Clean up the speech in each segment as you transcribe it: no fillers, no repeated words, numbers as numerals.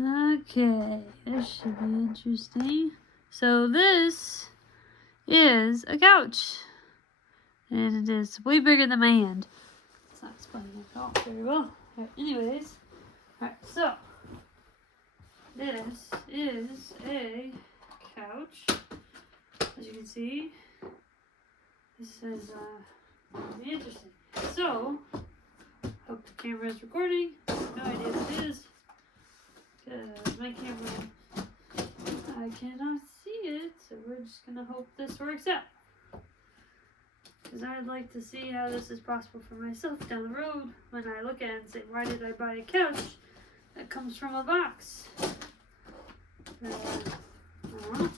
Okay, this should be interesting. So this is a couch. And it is way bigger than my hand. It's not explaining it all very well. Right, anyways, alright, so this is a couch. As you can see, this is really interesting. So, hope the camera is recording. No idea if it is, because my camera, I cannot see it. So we're just gonna hope this works out. Because I'd like to see how this is possible for myself down the road when I look at it and say, why did I buy a couch that comes from a box? I don't know.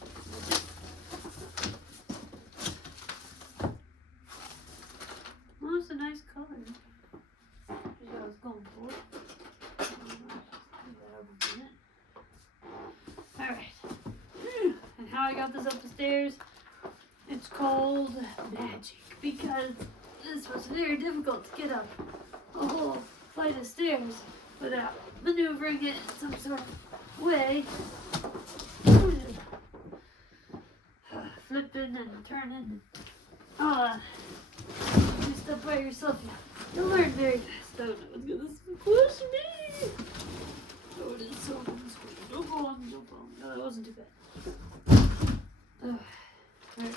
Well, it's a nice color. That's what I was going for. Alright. And how I got this up the stairs, it's called magic. Because this was very difficult to get up a whole flight of stairs without maneuvering it in some sort of way. Flipping and turning. You step by yourself, you'll learn very fast. I don't know what's gonna push me. Oh, it is so unscrewed. Don't go on, don't go on. No, that wasn't too bad. Alright.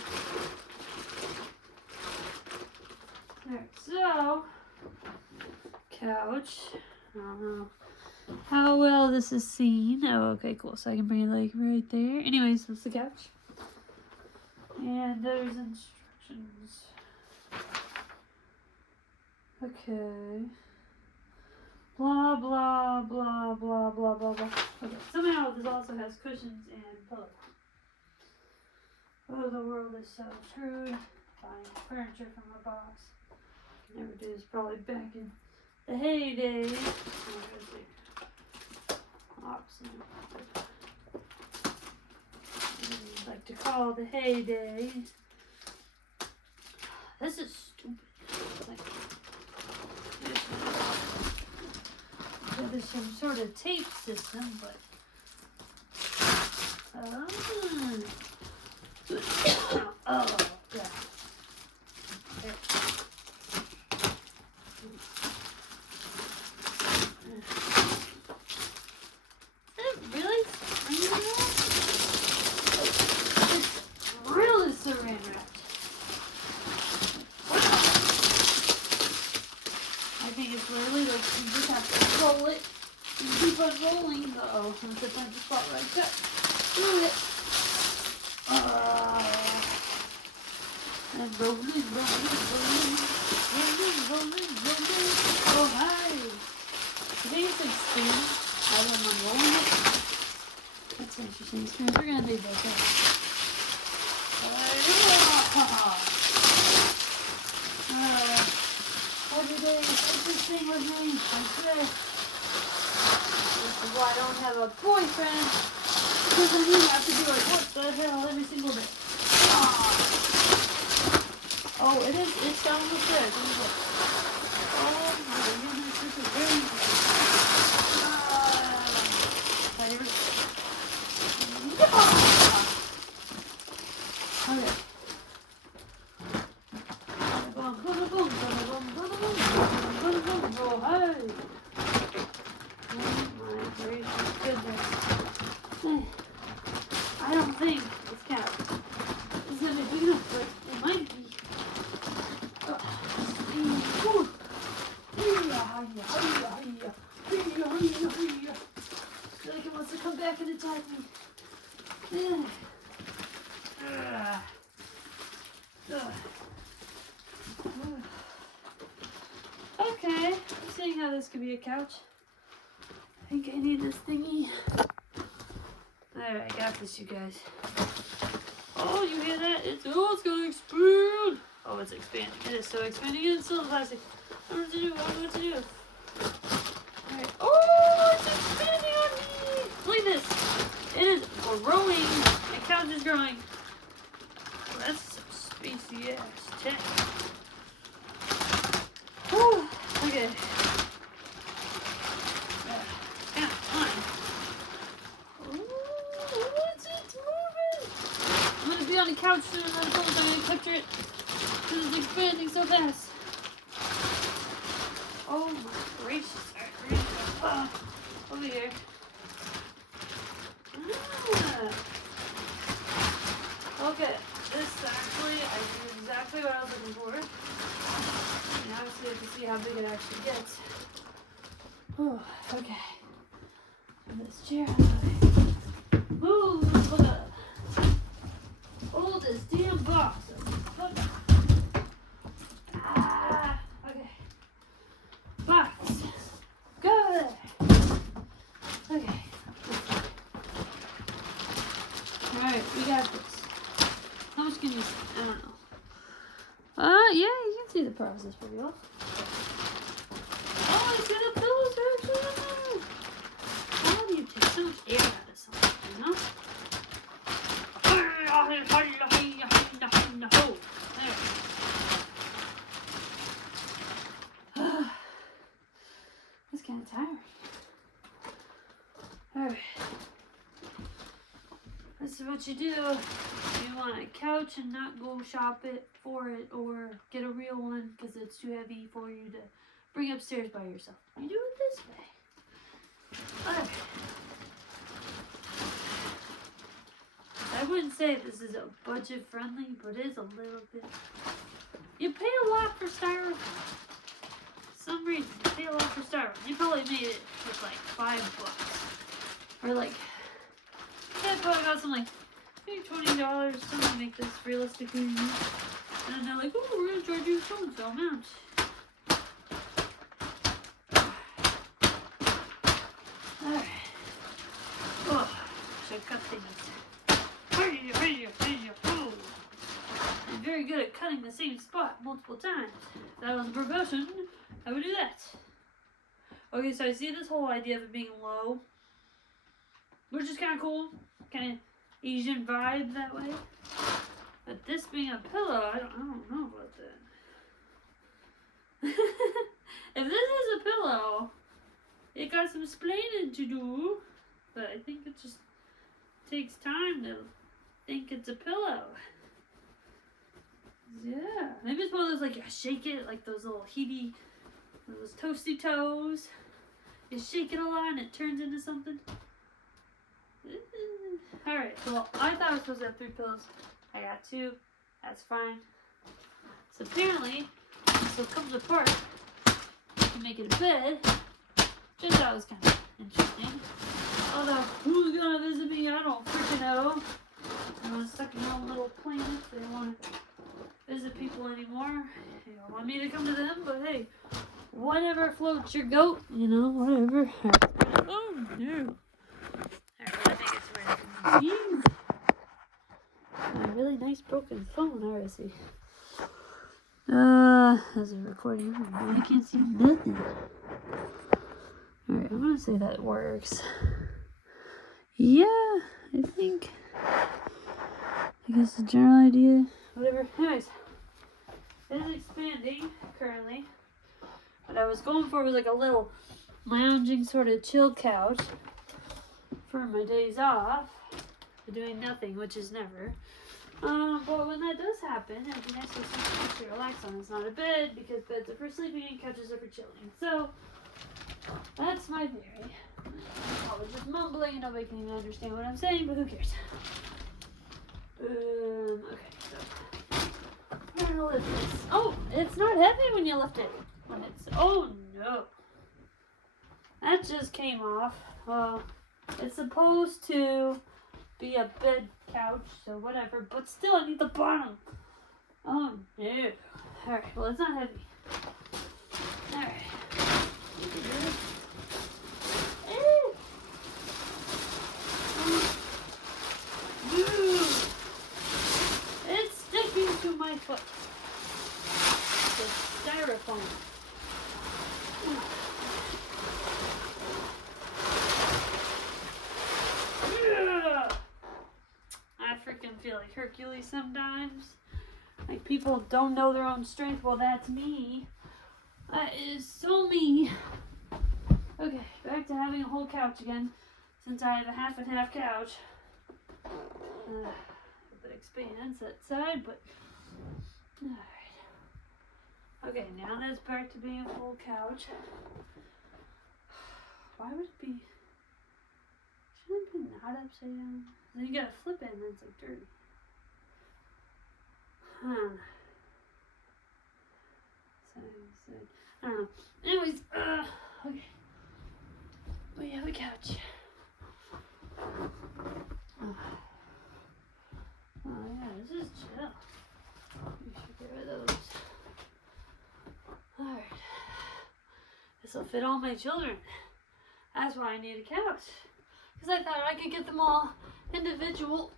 Alright, so couch. I don't know how well this is seen. Oh, okay, cool. So I can bring it like right there. Anyways, that's the couch. And there's instructions. Okay. Blah, blah, blah, blah, blah, blah, blah. Okay, somehow this also has cushions and pillows. Oh, the world is so screwed. Buying furniture from a box. Never do this, probably back in the heyday. I like to call the heyday. This is stupid. Like, there's some sort of tape system, but oh, yeah. Roll it and keep on rolling. Uh-oh, I'm put that spot right there. Do it. And rolling. Oh, hi. Today is like spin. I don't know, rolling it. That's interesting. Spoons, we're gonna leave that there. Every day, everything with me. That's it. This is why I don't have a boyfriend. Because then you have to do it, what the hell, every single day. Oh, it is, it's down the stairs. Oh my goodness, this is very interesting. Okay. Oh, hey. Oh my gracious goodness. I don't think this couch is going to be big enough, but it might be. I feel like it wants to come back and attack me. Okay, I'm seeing how this could be a couch. I think I need this thingy. Alright, I got this, you guys. Oh, you hear that? It's gonna expand. Oh, it's expanding. It is so expanding. It's still plastic. I don't know what to do. I don't know what to do. Alright. Oh, it's expanding on me. Look at this. It is growing. My couch is growing. Oh, that's some spacey ass tech. Whew. Okay. couch to another phone so I can capture it. Because it's expanding so fast. Oh my gracious. Alright, we're gonna go over here. Okay, this actually, I knew exactly what I was looking for. And obviously I can see how big it actually gets. Oh, okay. This chair out of the way. Move, hold up. Hold this damn box. Hold up. Ah, okay. Box. Good. Okay. Alright, we got this. How much can you see? I don't know. Yeah, you can see the process pretty well. Oh, I see the pillows actually in there. How do you take so much air out of something, you know? There. It's kind of tiring. Alright. This is what you do. You want a couch and not go shop it for it or get a real one because it's too heavy for you to bring upstairs by yourself. You do it this way. Alright. I wouldn't say this is a budget friendly, but it is a little bit. You pay a lot for styrofoam. For some reason, you pay a lot for styrofoam. You probably made it with like $5. Or like, yeah, probably got some like maybe $20 something to make this realistically. And then they're like, oh, we're gonna charge you so and so amount. Alright. Oh, should cut things. I'm very good at cutting the same spot multiple times. If that was a profession, I would do that. Okay, so I see this whole idea of it being low, which is kind of cool. Kind of Asian vibe that way. But this being a pillow, I don't know about that. If this is a pillow, it got some explaining to do. But I think it just takes time to think it's a pillow. Yeah. Maybe it's one of those like you shake it like those little heaty, those toasty toes. You shake it a lot and it turns into something. Alright, well, I thought I was supposed to have 3 pillows. I got 2. That's fine. So apparently, this will come apart to make it a bed. Just thought it was kind of interesting. Although, who's gonna visit me? I don't freaking know. I'm stuck in my own little planet. They don't want to visit people anymore. They don't want me to come to them, but hey, whatever floats your goat, you know, whatever. Oh, no. I really think it's ready for me. A really nice broken phone, I see. As a recording, I really can't see nothing. Alright, I'm gonna say that works. Yeah, I think. I guess the general idea, whatever. Anyways, it is expanding currently. What I was going for was like a little lounging sort of chill couch for my days off, doing nothing, which is never. But when that does happen, it'd be nice to have something to relax on. It's not a bed because beds are for sleeping and couches are for chilling. So that's my theory. I'm probably just mumbling and nobody can even understand what I'm saying, but who cares? Okay, so I'm gonna lift this. Oh, it's not heavy when you lift it. When it's, oh no. That just came off. It's supposed to be a bed couch, so whatever, but still I need the bottom. Oh no. Alright, well it's not heavy. Alright. It's sticking to my foot. The styrofoam. I freaking feel like Hercules sometimes. Like people don't know their own strength. Well, that's me. That is so me. Okay, back to having a whole couch again. Since I have a half and half couch. There expands that side, but alright. Okay, now that's back to being a full couch. Why would it be? Shouldn't it be not upside down? Then you gotta flip it and then it's like dirty. Huh. So, I don't know. Anyways, okay. We have a couch. Oh yeah, this is chill. We should get rid of those. Alright. This will fit all my children. That's why I need a couch. Because I thought I could get them all individual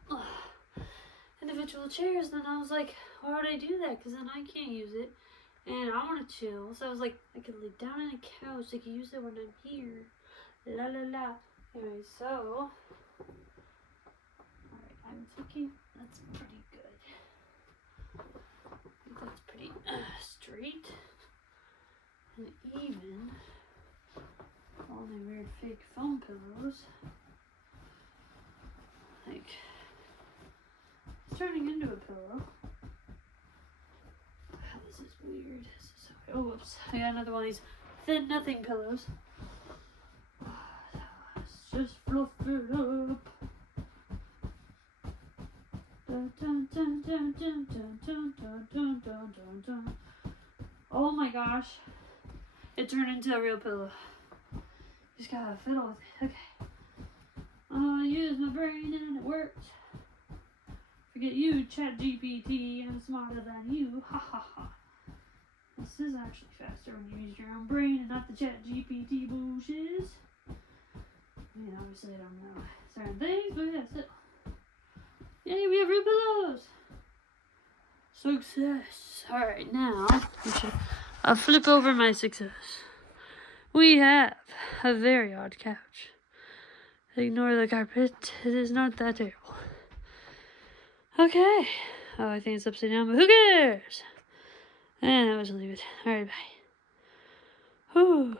chairs. Then I was like, why would I do that? Because then I can't use it. And I want to chill. So I was like, I could lay down on a couch. I could use it when I'm here. La la la. Anyway, so. Alright, I'm thinking that's pretty good. I think that's pretty straight and even. All the weird fake foam pillows. Like, it's turning into a pillow. Wow, this is weird. This is so weird. Oh, whoops. I got another one of these thin nothing pillows. Let's just fluff it up. Dun, dun, dun, dun, dun, dun, dun, dun, dun, dun, dun, dun. Oh my gosh. It turned into a real pillow. Just gotta fiddle with it. Okay. I use my brain and it works. Forget you, ChatGPT. I'm smarter than you. Ha ha ha. This is actually faster when you use your own brain and not the ChatGPT bullshit. I mean, obviously I don't know certain things, but yeah, still. Yay, we have real pillows. Success. Alright, now I'll flip over my success. We have a very odd couch. Ignore the carpet. It is not that terrible. Okay. Oh, I think it's upside down, but who cares? And I was leave it. Alright, bye. Whew.